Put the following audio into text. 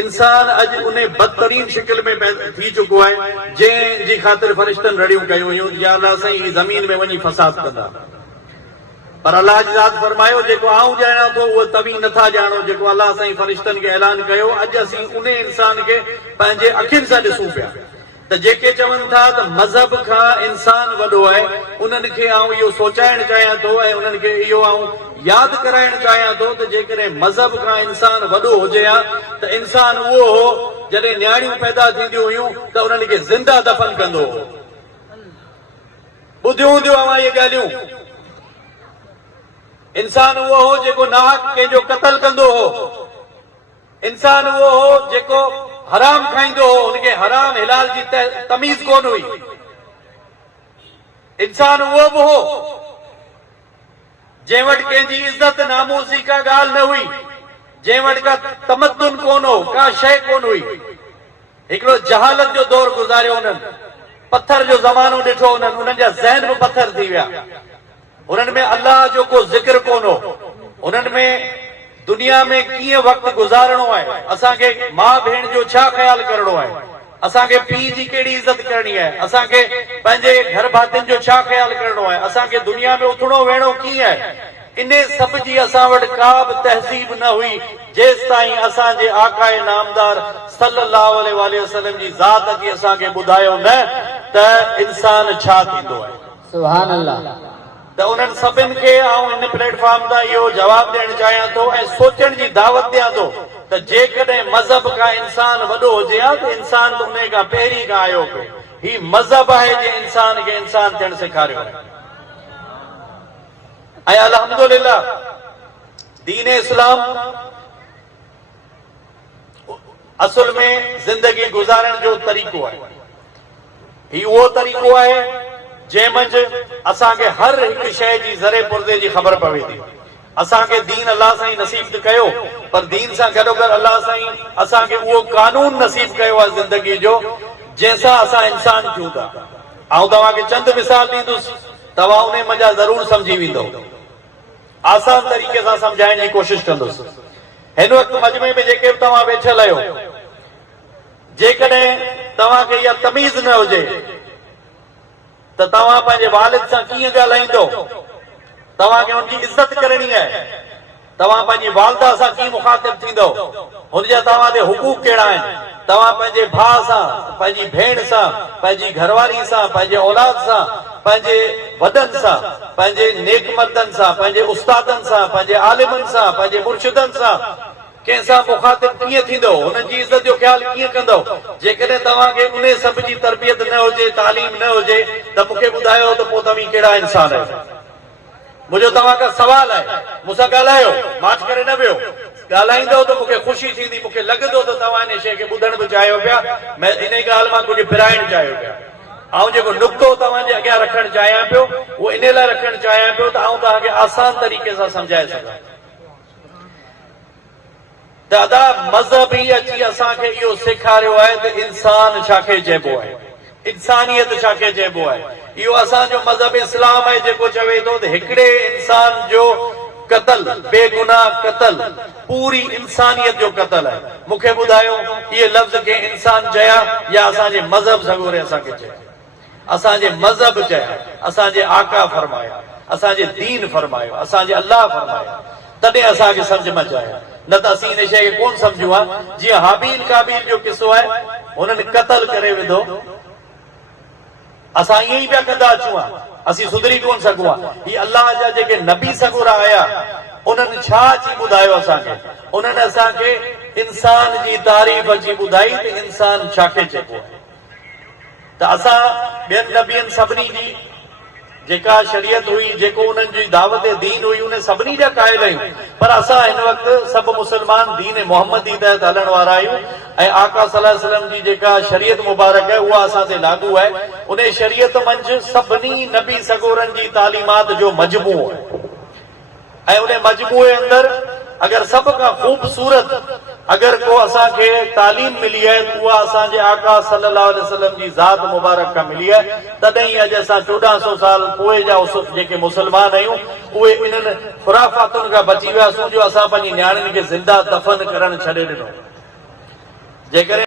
इंसान अज उन बदतरीन शिकिल में थी चुको है जंहिंजी ख़ातिर फरिश्तनि रड़ियूं कयूं हुयूं या अल्लाह साईं ज़मीन में वञी फसाद कंदा। पर अल्लाह जी ज़ात फरमायो जेको आऊं ॼाणा थो उहो तव्हीं नथा ॼाणो जेको अल्लाह साईं फरिश्तनि खे ऐलान कयो। अॼु असीं उन इंसान खे पंहिंजे अखियुनि सां ॾिसूं पिया त जेके चवनि था त मज़हब खां इंसान वॾो आहे उन्हनि खे आऊं इहो सोचाइण चाहियां थो ऐं उन्हनि खे इहो आऊं यादि कराइण चाहियां थो त जेकॾहिं मज़हब खां इंसान वॾो हुजे हा त इंसान उहो हो जॾहिं न्याणियूं पैदा थींदियूं हुयूं त उन्हनि खे ज़िंदा दफ़न कंदो हो। ॿुधियूं हूंदियूं अवां इहे ॻाल्हियूं। इंसान उहो हो जेको नाहक कंहिंजो क़तल कंदो हो। इंसान उहो हो जेको हराम खाईंदो हो, उनखे हराम हिलाल जी तमीज़ कोन हुई। इंसान उहो बि हो जंहिं वटि कंहिंजी इज़त नामूसी का ॻाल्हि न हुई, जंहिं वटि का तमद्दुन कोन हो, का शइ कोन हुई। हिकिड़ो जहालत जो दौर गुज़ारियो उन्हनि, पत्थर जो ज़मानो ॾिठो उन्हनि, उन्हनि जा ज़हन बि पत्थर थी विया। उन्हनि में अल्लाह जो को ज़िक्र कोन हो। उन्हनि में दुनिया में कीअं वक़्तु गुज़ारणो आहे, असांखे माउ भेण जो छा ख़्यालु करणो आहे, असांखे पीउ जी कहिड़ी इज़त करणी आहे, असांखे पंहिंजे घर भातियुनि जो छा ख़्यालु करणो आहे, असांखे दुनिया में उथणो वेहणो कीअं आहे, इन सभ जी असां वटि का बि तहज़ीब न हुई जेसि ताईं असांजे आकाए नामदार सल्लल्लाहु अलैहि वसल्लम जी ज़ात जी असांखे ॿुधायो न त इंसान छा थींदो आहे। सुभान अल्लाह। त उन्हनि सभिनि खे आऊं हिन प्लेटफॉर्म तां इहो जवाबु ॾियणु चाहियां थो ऐं सोचण जी दावत ॾियां थो त जेकॾहिं मज़हब खां इंसान वॾो हुजे हा त इंसान त उन खां पहिरीं खां आयो पियो। ही मज़हब आहे जंहिं इंसान खे इंसान थियणु सेखारियो आहे। ऐं अल्हम्दुलिल्लाह दीन इस्लाम असुल में ज़िंदगी गुज़ारण जो तरीक़ो आहे। ही उहो तरीक़ो आहे जंहिं मंझि असांखे हर हिकु शइ जी ज़रे पुर्दे जी ख़बर पवे थी। असांखे दीन अल्लाह साईं नसीब कयो, पर दीन सां गॾोगॾु अल्लाह साईं असांखे उहो कानून नसीब कयो आहे ज़िंदगी जो जंहिंसां असां इंसान थियूं था। आउं तव्हांखे चंद मिसाल ॾींदुसि, तव्हां उन मज़ा ज़रूरु सम्झी वेंदो। आसान तरीक़े सां सम्झाइण जी कोशिशि कंदुसि। हिन वक़्तु मजमे में जेके बि तव्हां वेठल आहियो, जेकॾहिं तव्हांखे इहा तमीज़ न हुजे त तव्हां पंहिंजे वालिद सां कीअं ॻाल्हाईंदो, तव्हांखे हुनजी इज़त करणी आहे, तव्हां पंहिंजी वालदा सां कीअं मुखातिब थींदो, हुनजा तव्हां ते हुकूक कहिड़ा आहिनि, तव्हां पंहिंजे भाउ सां, पंहिंजी भेण सां, पंहिंजी घरवारी सां, पंहिंजे औलाद सां, पंहिंजे वॾनि सां, पंहिंजे नेक मर्दनि सां, पंहिंजे उस्तादनि सां, पंहिंजे आलिमनि सां, पंहिंजे मुर्शिदनि सां कंहिंसां मुखातिब कीअं थींदो, हुननि जी इज़त जो ख्यालु कीअं कंदो। जेकॾहिं तव्हांखे उन सभ जी तरबियत न हुजे, तालीम न हुजे त मूंखे ॿुधायो त पोइ तव्हीं कहिड़ा इंसान आहियो। मुंहिंजो तव्हां खां सवाल आहे, मूंसां ॻाल्हायो, माच करे न वियो, ॻाल्हाईंदो त मूंखे ख़ुशी थींदी, मूंखे लॻंदो त तव्हां इन शइ खे ॿुधण बि चाहियो पिया, मैं इन ॻाल्हि मां कुझु फिराइण चाहियो पिया। आउं जेको नुक़्तो तव्हांजे अॻियां रखणु चाहियां पियो उहो इन लाइ रखणु चाहियां पियो त आउं तव्हांखे आसान तरीक़े सां सम्झाए सघां। दादा मज़हब ई अची असांखे इहो सेखारियो आहे त इंसान छाखे चइबो आहे, इंसानियत छाखे चइबो आहे। इहो असांजो मज़हब इस्लाम आहे जेको चवे थो त हिकिड़े इंसान जो क़तल, बेगुनाह क़तल पूरी इंसानियत जो क़तल आहे। मूंखे ॿुधायो इहे लफ़्ज़ के इंसान चया या असांजे मज़हब सगोरे असांखे चया? असांजे मज़हब चया, असांजे आका फरमाया, असांजे दीन फरमायो, असांजे अल्लाह फरमाया, तॾहिं असांखे सम्झ में अचे। न त असीं इन शइ खे कोन सम्झूं हा। जीअं हाबील काबील जो किस्सो आहे, हुननि क़तल करे विधो, असां ईअं ई पिया कंदा अचूं हा, असीं सुधरी कोन सघूं हा। हीअ अल्लाह जा जेके नबी सगुरा आया उन्हनि छा अची ॿुधायो असांखे? उन्हनि असांखे इंसान जी तारीफ़ अची ॿुधाई त इंसान छाखे चइबो आहे। त असां ॿियनि नबियनि सभिनी जी जेका शरीयत हुई, जेको उन्हनि जी दावत दीन हुई, उन सभिनी जा क़ाइल आहियूं, पर असां हिन वक़्तु सभु मुस्लमान दीन मोहम्मदी तहत हलण वारा आहियूं ऐं आका सल्लल्लाहु अलैहि वसल्लम जी जेका शरीयत मुबारक आहे उहा असां ते लागू आहे। उन शरीयत मंझि सभिनी नबी सगोरनि जी तालीमात जो मजमू आहे ऐं उन मजमूए अंदरि अगर सब का खूबसूरत अगर को असांखे तालीम मिली है उहा असांजे आका सल्लल्लाहु अलैहि वसल्लम जी ज़ात मुबारक का मिली है। तॾहिं अॼु असां 1400 साल पोइ जा जेके मुसलमान आहियूं उहे इन्हनि खुराफातुनि खां बची वियासीं जो असां पंहिंजी न्याणियुनि खे ज़िंदा दफ़न करणु छॾे ॾिनो। जेकॾहिं